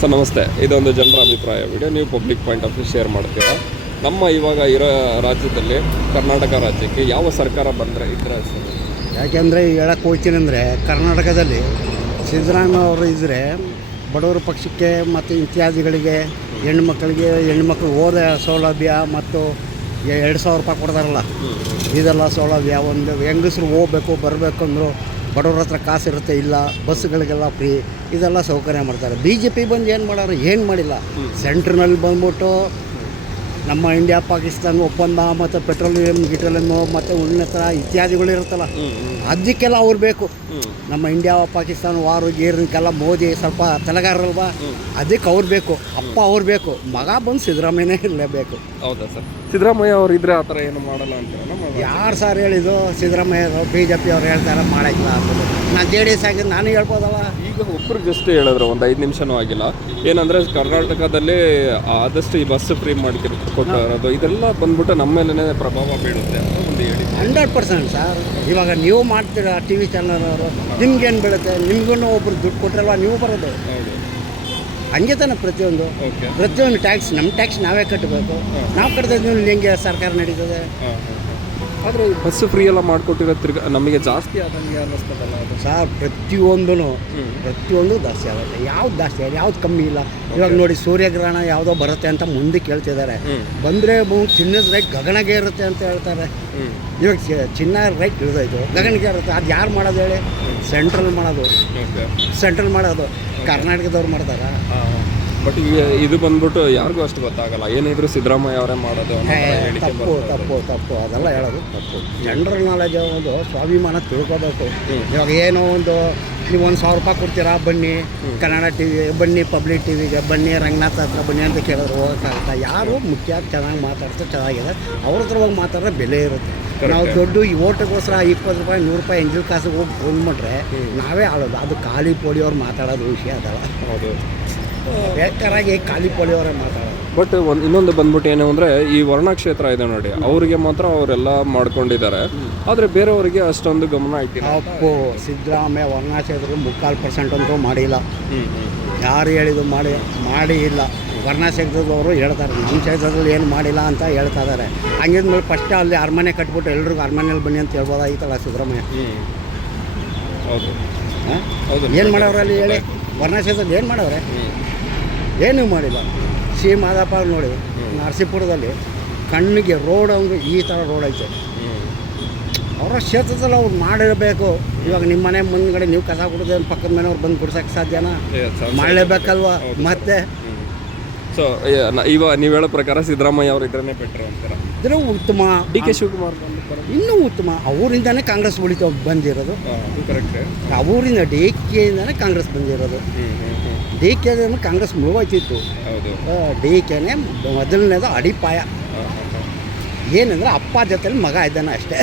Sir ನಮಸ್ತೆ, ಇದೊಂದು ಜನರ ಅಭಿಪ್ರಾಯ ವಿಡಿಯೋ. ನೀವು public point of view share ಮಾಡ್ತೀರಾ. ನಮ್ಮ ಇವಾಗ ಇರೋ ರಾಜ್ಯದಲ್ಲಿ ಕರ್ನಾಟಕ ರಾಜ್ಯಕ್ಕೆ ಯಾವ ಸರ್ಕಾರ ಬಂದರೆ ಇದ್ರೆ ಸರ್? ಯಾಕೆಂದರೆ ಹೇಳಕ್ಕೆ ಹೋಗ್ತೀನಿ ಅಂದರೆ ಕರ್ನಾಟಕದಲ್ಲಿ ಸಿದ್ದರಾಮಯ್ಯ ಅವರು ಇದ್ದರೆ ಬಡವರ ಪಕ್ಷಕ್ಕೆ ಮತ್ತು ಇತ್ಯಾದಿಗಳಿಗೆ ಹೆಣ್ಮಕ್ಳು ಓದ ಸೌಲಭ್ಯ ಮತ್ತು 2,000 ರೂಪಾಯಿ ಕೊಡ್ತಾರಲ್ಲ, ಇದೆಲ್ಲ ಸೌಲಭ್ಯ. ಒಂದು ಹೆಂಗಸರು ಹೋಗ್ಬೇಕು ಬರಬೇಕು ಅಂದರು ಬಡವ್ರ ಹತ್ರ ಕಾಸು ಇರುತ್ತೆ, ಇಲ್ಲ ಬಸ್ಗಳಿಗೆಲ್ಲ ಫ್ರೀ, ಇದೆಲ್ಲ ಸೌಕರ್ಯ ಮಾಡ್ತಾರೆ. BJP ಬಂದು ಏನು ಮಾಡೋರು? ಏನು ಮಾಡಿಲ್ಲ. ಸೆಂಟ್ರ್ನಲ್ಲಿ ಬಂದ್ಬಿಟ್ಟು ನಮ್ಮ ಇಂಡಿಯಾ ಪಾಕಿಸ್ತಾನ ಒಪ್ಪಂದ ಮತ್ತು ಪೆಟ್ರೋಲಿಯಂ ಮತ್ತು ಉನ್ನತ ಇತ್ಯಾದಿಗಳು ಇರುತ್ತಲ್ಲ, ಅದಕ್ಕೆಲ್ಲ ಅವ್ರು ಬೇಕು. ನಮ್ಮ ಇಂಡಿಯಾ ಪಾಕಿಸ್ತಾನ ವಾರು ಗೀರ್ನಿಗೆಲ್ಲ ಮೋದಿ ಸ್ವಲ್ಪ ತಲೆಗಾರಲ್ವಾ, ಅದಕ್ಕೆ ಅವ್ರು ಬೇಕು. ಅಪ್ಪ ಅವ್ರು ಬೇಕು, ಮಗ ಬಂದು ಸಿದ್ದರಾಮಯ್ಯನೇ ಇರಲೇಬೇಕು. ಹೌದಾ ಸರ್? ಸಿದ್ದರಾಮಯ್ಯ ಅವರು ಇದ್ರೆ ಆ ಥರ ಏನು ಮಾಡಲ್ಲ ಅಂತ ಯಾರು ಸರ್ ಹೇಳಿದ್ದು? ಸಿದ್ದರಾಮಯ್ಯ BJP ಅವ್ರು ಹೇಳ್ತಾರೆ ಮಾಡೋಕ್ಕಿಲ್ಲ ಆಗ್ಬೋದು. ನಾನು JDS ಆಗಿದ್ದು ನಾನು ಹೇಳ್ಬೋದಲ್ಲ. ಈಗ ಒಬ್ಬರು ಜಸ್ಟ್ ಹೇಳಿದ್ರು, ಒಂದು 5 ನಿಮಿಷನೂ ಆಗಿಲ್ಲ. ಏನಂದರೆ ಕರ್ನಾಟಕದಲ್ಲಿ ಆದಷ್ಟು ಈ ಬಸ್ ಫ್ರೀ ಕೊಟ್ಟಿರೋದು ಇದೆಲ್ಲ ಬಂದ್ಬಿಟ್ಟು ನಮ್ಮ ಮೇಲೇ ಪ್ರಭಾವ ಬೀಳುತ್ತೆ ಅಂತ ಒಂದು ಹೇಳಿ. 100% ಸರ್. ಇವಾಗ ನೀವು ಮಾಡ್ತೀರಾ TV ಚಾನಲ್ ಅವರು, ನಿಮ್ಗೇನು ಬೀಳುತ್ತೆ? ನಿಮ್ಗೂ ಒಬ್ರು ದುಡ್ಡು ಕೊಟ್ಟರಲ್ವ ನೀವು ಬರೋದು. ಹೌದು, ಹಂಗೆ ತಾನೆ ಪ್ರತಿಯೊಂದು ಟ್ಯಾಕ್ಸ್, ನಮ್ಮ ಟ್ಯಾಕ್ಸ್ ನಾವೇ ಕಟ್ಟಬೇಕು. ನಾವು ಕಟ್ಟಿದ್ರೆ ಹೆಂಗೆ ಸರ್ಕಾರ ನಡೀತದೆ? ಆದರೆ ಬಸ್ ಫ್ರೀ ಎಲ್ಲ ಮಾಡಿಕೊಟ್ಟಿರೋ ನಮಗೆ ಜಾಸ್ತಿ ಆದಂಗೆ ಅನ್ನಿಸ್ತದಲ್ಲ ಅದು ಸರ್. ಪ್ರತಿಯೊಂದು ಜಾಸ್ತಿ ಆಗುತ್ತೆ. ಯಾವ್ದು ಜಾಸ್ತಿ ಆಗಿದೆ, ಯಾವ್ದು ಕಮ್ಮಿ ಇಲ್ಲ. ಇವಾಗ ನೋಡಿ, ಸೂರ್ಯಗ್ರಹಣ ಯಾವುದೋ ಬರುತ್ತೆ ಅಂತ ಮುಂದೆ ಕೇಳ್ತಿದ್ದಾರೆ. ಬಂದರೆ ಚಿನ್ನದ ರೇಟ್ ಗಗನಗೆ ಇರುತ್ತೆ ಅಂತ ಹೇಳ್ತಾರೆ. ಇವಾಗ ಚಿನ್ನ ರೇಟ್ ಇಳಿದೋಯ್ತು, ಗಗನಗೆ ಇರುತ್ತೆ. ಅದು ಯಾರು ಮಾಡೋದು ಹೇಳಿ? ಸೆಂಟ್ರಲ್ ಮಾಡೋದು ಕರ್ನಾಟಕದವ್ರು ಮಾಡ್ತಾರ. ಬಟ್ ಇದು ಬಂದ್ಬಿಟ್ಟು ಯಾರಿಗೂ ಅಷ್ಟು ಗೊತ್ತಾಗಲ್ಲ. ಏನಿದ್ರು ಸಿದ್ದರಾಮಯ್ಯ ಅವರೇ ಮಾಡೋದು. ತಪ್ಪು ಅದೆಲ್ಲ ಹೇಳೋದು ತಪ್ಪು. ಜನರಲ್ ನಾಲೆಜ್ ಒಂದು ಸ್ವಾಭಿಮಾನ ತಿಳ್ಕೋಬೇಕು. ಇವಾಗ ಏನೋ ಒಂದು ನೀವು 1,000 ರೂಪಾಯಿ ಕೊಡ್ತೀರಾ, ಬನ್ನಿ ಕನ್ನಡ TV, ಬನ್ನಿ ಪಬ್ಲಿಕ್ TVಗೆ, ಬನ್ನಿ ರಂಗನಾಥ್ ಹತ್ರ ಬನ್ನಿ ಅಂತ ಕೇಳಿದ್ರೆ ಹೋಗೋಕ್ಕಾಗತ್ತಾ? ಯಾರು ಮುಖ್ಯ ಚೆನ್ನಾಗಿ ಮಾತಾಡ್ತಾರೆ, ಚೆನ್ನಾಗಿದೆ, ಅವ್ರ ಹತ್ರ ಹೋಗಿ ಮಾತಾಡಿದ್ರೆ ಬೆಲೆ ಇರುತ್ತೆ. ನಾವು ದೊಡ್ಡ ಈ ಓಟಿಗೋಸ್ಕರ 20 ರೂಪಾಯಿ 100 ರೂಪಾಯಿ ಎಂಜಿಲ್ ಕಾಸಿಗೆ ಹೋಗಿ ಬಂದ್ಬಿಟ್ರೆ ನಾವೇ ಆಳೋದು. ಅದು ಖಾಲಿ ಪೋಳಿಯವ್ರು ಮಾತಾಡೋದು ವಿಷಯ ಅದಲ್ಲ. ಹೌದು, ಬೇಕಾರಾಗಿ ಖಾಲಿ ಪೋಳಿಯವರೇ ಮಾತಾಡೋದು. ಬಟ್ ಇನ್ನೊಂದು ಬಂದ್ಬಿಟ್ಟು ಏನು ಅಂದರೆ, ಈ ವರ್ಣಕ್ಷೇತ್ರ ಇದೆ ನೋಡಿ, ಅವರಿಗೆ ಮಾತ್ರ ಅವರೆಲ್ಲ ಮಾಡ್ಕೊಂಡಿದ್ದಾರೆ. ಆದರೆ ಬೇರೆಯವರಿಗೆ ಅಷ್ಟೊಂದು ಗಮನ ಇಟ್ಟಿಲ್ಲ. ಅಪ್ಪು ಸಿದ್ದರಾಮಯ್ಯ ವರ್ಣಕ್ಷೇತ್ರ 3.25% ಅಂತೂ ಮಾಡಿಲ್ಲ. ಯಾರು ಹೇಳಿದ್ದು ಮಾಡಿ ಇಲ್ಲ. ವರ್ಣಕ್ಷೇತ್ರದವರು ಹೇಳ್ತಾರೆ, ನಮ್ಮ ಕ್ಷೇತ್ರದಲ್ಲಿ ಏನು ಮಾಡಿಲ್ಲ ಅಂತ ಹೇಳ್ತಾ ಇದ್ದಾರೆ. ಹಂಗಿದ್ಮೇಲೆ ಫಸ್ಟ್ ಅಲ್ಲಿ ಅರಮನೆ ಕಟ್ಬಿಟ್ಟು ಎಲ್ರಿಗೂ ಅರಮನೆಯಲ್ಲಿ ಬನ್ನಿ ಅಂತ ಹೇಳ್ಬೋದಾಗಿತ್ತಲ್ಲ ಸಿದ್ದರಾಮಯ್ಯ. ಹೌದು, ಏನು ಮಾಡವ್ರೆ ಅಲ್ಲಿ ಹೇಳಿ? ವರ್ಣಕ್ಷೇತ್ರದಲ್ಲಿ ಏನು ಮಾಡವ್ರೆ? ಏನೂ ಮಾಡಿಲ್ಲ. ಸಿ ಮಾದಪ್ಪ ನೋಡಿ, ನರಸೀಪುರದಲ್ಲಿ ಕಣ್ಣಿಗೆ ರೋಡ್ ಅಂದ್ರೆ ಈ ಥರ ರೋಡ್ ಐತೆ. ಅವರ ಕ್ಷೇತ್ರದಲ್ಲಿ ಅವ್ರು ಮಾಡಿರಬೇಕು. ಇವಾಗ ನಿಮ್ಮ ಮನೆ ಮುಂದ್ಗಡೆ ನೀವು ಕಸ ಕೊಡೋದು ಪಕ್ಕದ ಮನೆಯವ್ರು ಬಂದು ಕೊಡ್ಸೋಕ್ಕೆ ಸಾಧ್ಯನಾ? ಮಾಡಲೇಬೇಕಲ್ವ ಮತ್ತೆ. ಸೊ ಇವಾಗ ನೀವು ಹೇಳೋ ಪ್ರಕಾರ ಸಿದ್ದರಾಮಯ್ಯ ಅವರು ಇದ್ರೇ ಬೆಟ್ರ್ ಅಂತಾರೆ. ಇದ್ರೆ ಉತ್ತಮ. DK ಶಿವಕುಮಾರ್ ಇನ್ನೂ ಉತ್ತಮ. ಅವರಿಂದನೇ ಕಾಂಗ್ರೆಸ್ ಬಂದಿರೋದು. ಕರೆಕ್ಟ್. ಅವರಿಂದ DKಯಿಂದನೇ ಕಾಂಗ್ರೆಸ್ ಬಂದಿರೋದು. DK ಕಾಂಗ್ರೆಸ್ ಮುಳುಗೋಯ್ತಿತ್ತು. DKನೇ ಮೊದಲನೇದು ಅಡಿಪಾಯ. ಏನಂದ್ರೆ ಅಪ್ಪ ಜೊತೆಲಿ ಮಗ ಇದ್ದಾನೆ ಅಷ್ಟೇ.